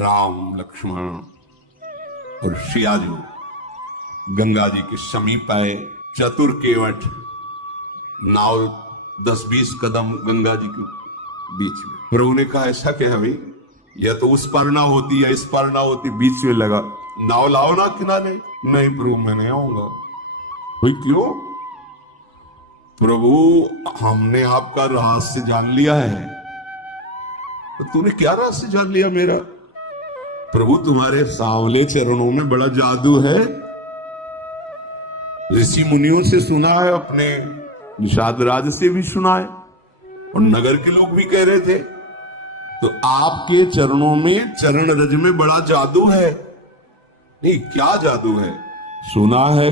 राम लक्ष्मण और सियाजू गंगा जी के समीप आए। चतुर केवट नाव 10-20 कदम गंगा जी के बीच में। प्रभु ने कहा ऐसा क्या है भाई, या तो उस पार ना होती या इस पार ना होती, बीच में लगा, नाव लाओ ना किनारे। नहीं प्रभु मैं नहीं आऊंगा। भाई क्यों? प्रभु हमने आपका रहस्य जान लिया है। तो तूने क्या रहस्य जान लिया मेरा? प्रभु तुम्हारे सांवले चरणों में बड़ा जादू है। ऋषि मुनियों से सुना है, अपने निषाद राज से भी सुना है, और नगर के लोग भी कह रहे थे। तो आपके चरणों में, चरण रज में बड़ा जादू है। नहीं क्या जादू है? सुना है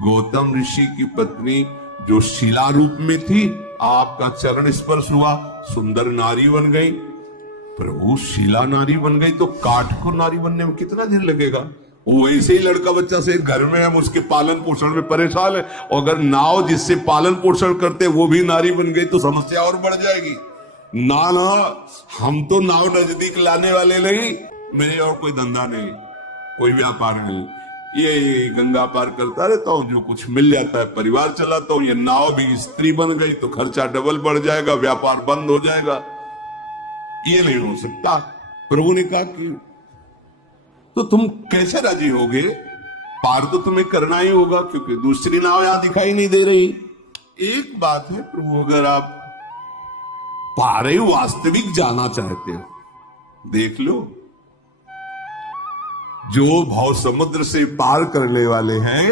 गौतम ऋषि की पत्नी जो शिला रूप में थी, आपका चरण स्पर्श हुआ, सुंदर नारी बन गई। प्रभु शिला नारी बन गई तो काठ को नारी बनने में कितना दिन लगेगा? वो वैसे ही लड़का बच्चा से घर में हम उसके पालन पोषण में परेशान है, और अगर नाव जिससे पालन पोषण करते वो भी नारी बन गई तो समस्या और बढ़ जाएगी। ना ना, हम तो नाव नजदीक लाने वाले नहीं, मेरे और कोई धंधा नहीं, कोई व्यापार नहीं, ये गंगा पार करता रहता हूँ, जो कुछ मिल जाता है परिवार चलाता हूँ। ये नाव भी स्त्री बन गई तो खर्चा डबल बढ़ जाएगा, व्यापार बंद हो जाएगा, ये नहीं हो सकता। प्रभु ने कहा कि तो तुम कैसे राजी होगे? पार तो तुम्हें करना ही होगा, क्योंकि दूसरी नाव यहां दिखाई नहीं दे रही। एक बात है प्रभु, अगर आप पारे वास्तविक जाना चाहते हो, देख लो, जो भाव समुद्र से पार करने वाले हैं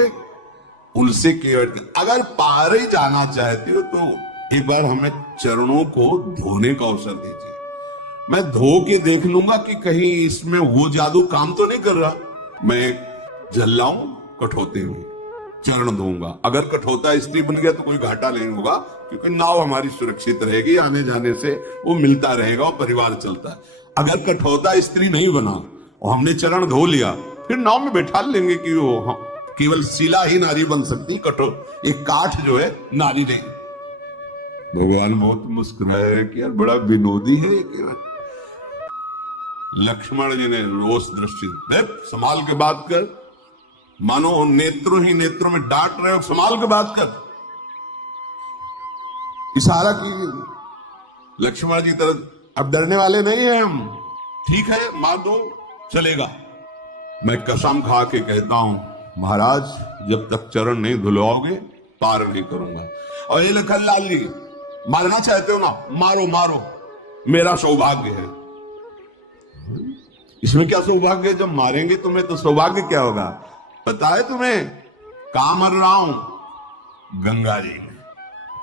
उनसे केवल, अगर पार ही जाना चाहते हो तो एक बार हमें चरणों को धोने का अवसर दीजिए। मैं धो के देख लूंगा कि कहीं इसमें वो जादू काम तो नहीं कर रहा। मैं जल लाऊं कठोते हुए, चरण धोऊंगा। अगर कठोता स्त्री बन गया तो कोई घाटा नहीं होगा, क्योंकि नाव हमारी सुरक्षित रहेगी, आने जाने से वो मिलता रहेगा और परिवार चलता है। अगर कठोता स्त्री नहीं बना और हमने चरण धो लिया, फिर नाव में बैठा लेंगे कि वो केवल शिला ही नारी बन सकती, कठोर एक काठ जो है नारी नहीं। भगवान बहुत मुस्कुराए कि यार बड़ा विनोदी है ये। लक्ष्मण जी ने रोष दृष्टि, संभाल के बात कर, मानो नेत्रों ही नेत्रों में डांट रहे हो, संभाल के बात कर। इशारा की लक्ष्मण जी तरफ, अब डरने वाले नहीं है हम, ठीक है मार दो चलेगा। मैं कसम खा के कहता हूं महाराज, जब तक चरण नहीं धुलवाओगे पार नहीं करूंगा। और ये लखन लाल जी, मारना चाहते हो ना, मारो मारो, मेरा सौभाग्य है। इसमें क्या सौभाग्य? जब मारेंगे तुम्हें तो सौभाग्य क्या होगा पता है तुम्हें? कहां मर रहा हूं? गंगा जी में,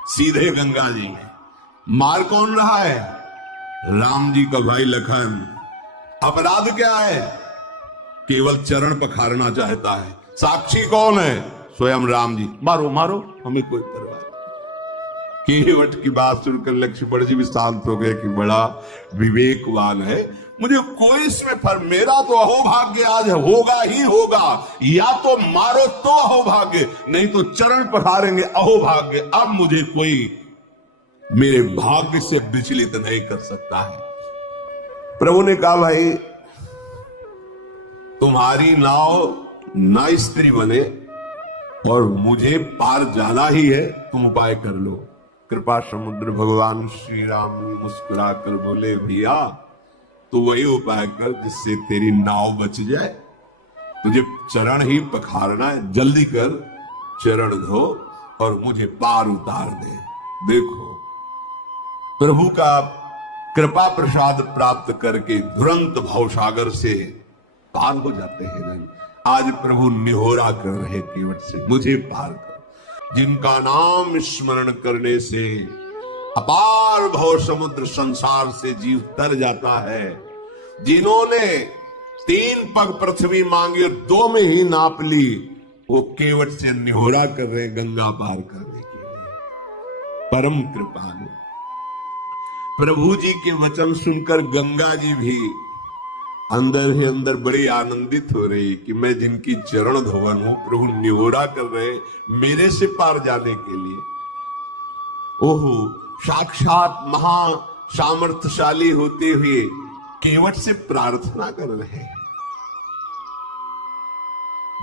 सीधे गंगा जी में। मार कौन रहा है? राम जी का भाई लखन। अपराध क्या है? केवल चरण पखारना चाहता है। साक्षी कौन है? स्वयं राम जी। मारो मारो, हमें कोई परवाह। केवट की बात सुनकर लक्ष्मण जी भी शांत हो गए कि बड़ा विवेकवान है, मुझे कोई इसमें फर्क, मेरा तो अहोभाग्य आज होगा ही होगा, या तो मारो तो अहोभाग्य, नहीं तो चरण पखारेंगे अहोभाग्य। अब मुझे कोई मेरे भाग्य से विचलित नहीं कर सकता है। प्रभु ने कहा भाई तुम्हारी नाव ना स्त्री बने और मुझे पार जाना ही है, तुम उपाय कर लो। कृपा समुद्र भगवान श्री राम मुस्कुरा कर बोले भैया तो वही उपाय कर जिससे तेरी नाव बच जाए। तुझे चरण ही पखारना है, जल्दी कर, चरण धो और मुझे पार उतार दे। देखो प्रभु का कृपा प्रसाद प्राप्त करके तुरंत भवसागर से पार हो जाते हैं। आज प्रभु निहोरा कर रहे केवट से, मुझे पार कर। जिनका नाम स्मरण करने से अपार भव समुद्र संसार से जीव तर जाता है, जिन्होंने 3 पग पृथ्वी मांगी और 2 में ही नाप ली, वो केवट से निहोरा कर रहे गंगा पार करने के लिए। परम कृपालु प्रभु जी के वचन सुनकर गंगा जी भी अंदर ही अंदर बड़ी आनंदित हो रही कि मैं जिनकी चरण धोवन हूं, प्रभु निहोरा कर रहे मेरे से पार जाने के लिए। ओहो, साक्षात महा सामर्थ्यशाली होते हुए केवट से प्रार्थना कर रहे हैं।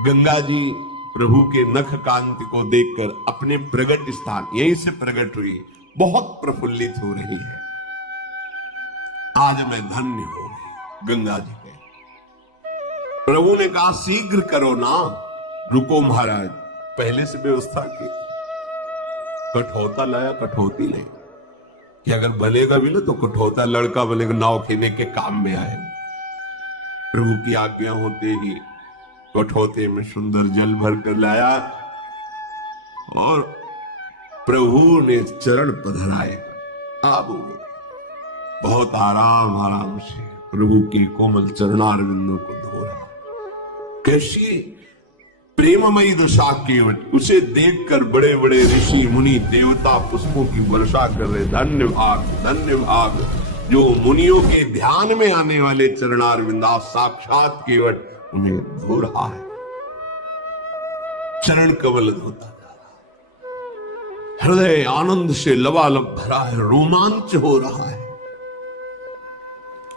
गंगा जी प्रभु के नख कांति को देखकर अपने प्रगट स्थान यहीं से प्रकट हुई, बहुत प्रफुल्लित हो रही है। आज मैं धन्य हो गई गंगा जी के। प्रभु ने कहा शीघ्र करो ना, रुको महाराज, पहले से व्यवस्था की। कठौता लाया, कठौती नहीं कि अगर बनेगा भी ना तो कठौता लड़का बनेगा, नाव खेने के काम में आए। प्रभु की आज्ञा होते ही कठौते में सुंदर जल भर कर लाया और प्रभु ने चरण पधराए। अब बहुत आराम से प्रभु के कोमल चरणारविंदों को धो रहा। कैसी प्रेममयी दशा केवट, उसे देखकर बड़े बड़े ऋषि मुनि देवता पुष्पों की वर्षा कर रहे। धन्य भाग जो मुनियों के ध्यान में आने वाले चरणारविंदा साक्षात केवट उन्हें धो रहा है। चरण कमल धोता जा रहा, हृदय आनंद से लबालब भरा है, रोमांच हो रहा है।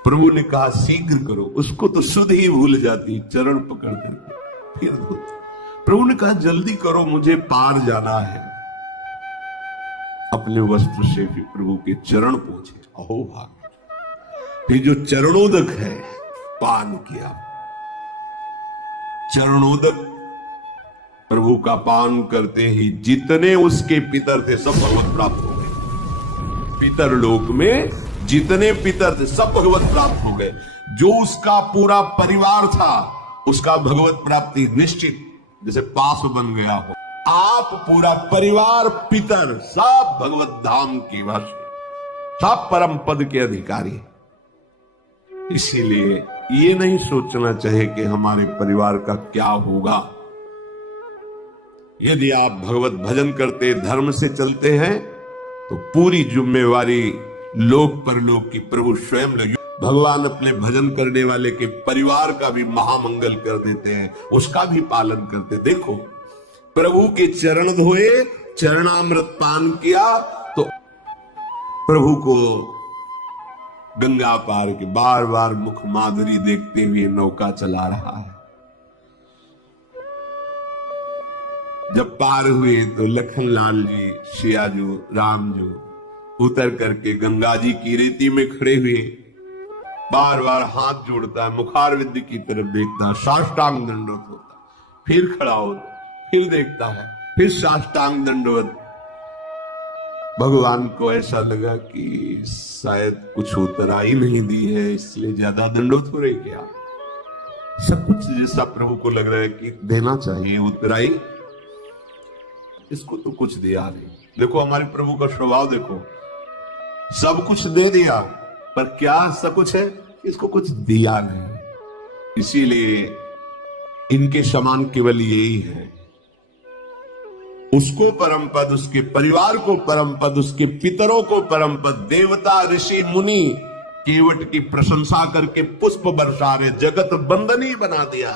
प्रभु ने कहा शीघ्र करो, उसको तो सुध ही भूल जाती, चरण पकड़ करके फिर धोती। प्रभु ने कहा जल्दी करो, मुझे पार जाना है। अपने वस्त्र से भी प्रभु के चरण पोंछे। अहो भाग, फिर जो चरणोदक है पान किया। चरणोदक प्रभु का पान करते ही जितने उसके पितर थे सब भगवत प्राप्त हो गए। पितर लोक में जितने पितर थे सब भगवत प्राप्त हो गए। जो उसका पूरा परिवार था उसका भगवत प्राप्ति निश्चित, जैसे पास बन गया हो। आप पूरा परिवार पितर सब भगवत धाम की वासी, सब परम पद के अधिकारी। इसीलिए ये नहीं सोचना चाहिए कि हमारे परिवार का क्या होगा। यदि आप भगवत भजन करते धर्म से चलते हैं तो पूरी जिम्मेवारी लोक परलोक की प्रभु स्वयं लगी। भगवान अपने भजन करने वाले के परिवार का भी महामंगल कर देते हैं, उसका भी पालन करते। देखो प्रभु के चरण धोए, चरणामृत पान किया तो प्रभु को गंगा पार के बार बार मुख माधुरी देखते हुए नौका चला रहा है। जब पार हुए तो लखनलाल जी, सियाजू, रामजू उतर करके गंगा जी की रेती में खड़े हुए बार बार हाथ जोड़ता है, मुखारविंद की तरफ देखता है, साष्टांग दंडवत होता, फिर खड़ा होता, फिर देखता है, फिर साष्टांग दंडवत। भगवान को ऐसा लगा कि शायद कुछ उतराई नहीं दी है, इसलिए ज्यादा दंडवत हो रही क्या। सब कुछ जैसा प्रभु को लग रहा है कि देना चाहिए उतराई, इसको तो कुछ दिया नहीं। देखो हमारे प्रभु का स्वभाव देखो, सब कुछ दे दिया पर क्या सब कुछ है, इसको कुछ दिया नहीं। इसीलिए इनके समान केवल यही है। उसको परम पद, उसके परिवार को परम पद, उसके पितरों को परम पद, देवता ऋषि मुनि केवट की प्रशंसा करके पुष्प बरसा रहे, जगत बंदनी बना दिया।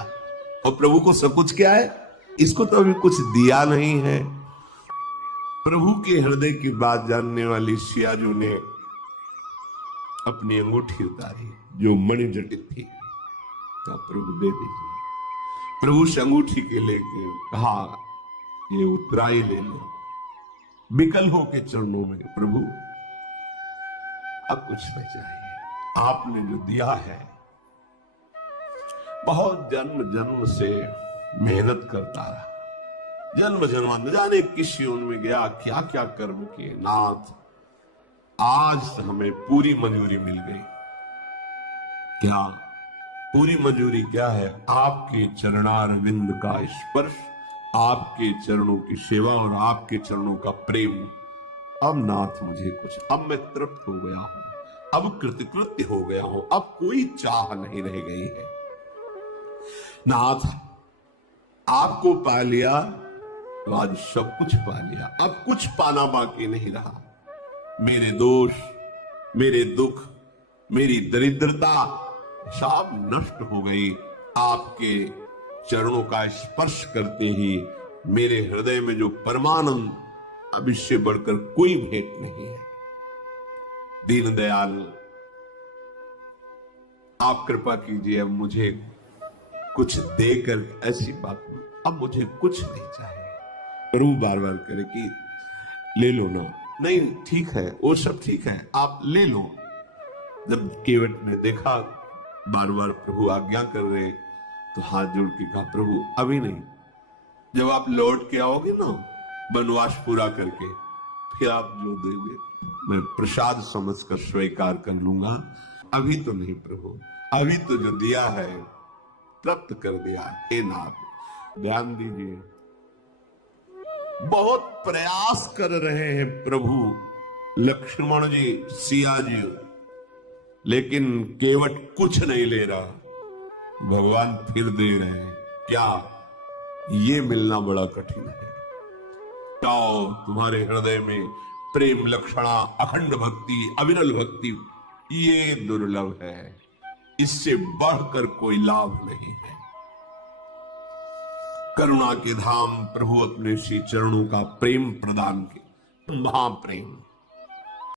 और प्रभु को सब कुछ क्या है, इसको तो अभी कुछ दिया नहीं है। प्रभु के हृदय की बात जानने वाली सियाजू ने अपनी अंगूठी उतारी जो मणिजटित थी, कहा प्रभु दे दीजिए। प्रभु से अंगूठी के लेके कहा ये उतराई ले लो। बिकल हो के चरणों में, प्रभु अब कुछ नहीं चाहिए, आपने जो दिया है। बहुत जन्म जन्म से मेहनत करता रहा, जन्म जन्म न जाने किस योनि में गया, क्या क्या कर्म किए। नाथ आज हमें पूरी मंजूरी मिल गई। क्या पूरी मंजूरी क्या है? आपके चरणारविंद का स्पर्श, आपके चरणों की सेवा और आपके चरणों का प्रेम। अब नाथ मुझे कुछ, अब मैं तृप्त हो गया हूं, अब कृतकृत्य हो गया हूं, अब कोई चाह नहीं रह गई है। नाथ आपको पा लिया तो आज सब कुछ पा लिया, अब कुछ पाना बाकी नहीं रहा। मेरे दोष, मेरे दुख, मेरी दरिद्रता सब नष्ट हो गई। आपके चरणों का स्पर्श करते ही मेरे हृदय में जो परमानंद, अब इससे बढ़कर कोई भेंट नहीं है। दीनदयाल आप कृपा कीजिए, अब मुझे कुछ देकर ऐसी बात, अब मुझे कुछ नहीं चाहिए। प्रभु बार बार करे कि ले लो ना, नहीं ठीक है, वो सब ठीक है, आप ले लो। जब केवट ने देखा बार बार प्रभु आज्ञा कर रहे, तो हाथ जोड़ के कहा, प्रभु अभी नहीं, जब आप लौट के आओगे ना वनवास पूरा करके, फिर आप जो दोगे मैं प्रसाद समझकर स्वीकार कर लूंगा। अभी तो नहीं प्रभु, अभी तो जो दिया है प्राप्त कर दिया है। हे नाथ ध्यान दीजिए, बहुत प्रयास कर रहे हैं प्रभु लक्ष्मण जी, सिया जी, लेकिन केवट कुछ नहीं ले रहा। भगवान फिर दे रहे हैं। क्या ये मिलना बड़ा कठिन है। जाओ, तुम्हारे हृदय में प्रेम लक्षणा, अखंड भक्ति, अविरल भक्ति, ये दुर्लभ है, इससे बढ़कर कोई लाभ नहीं है। करुणा के धाम प्रभु अपने श्री चरणों का प्रेम प्रदान के, महाप्रेम।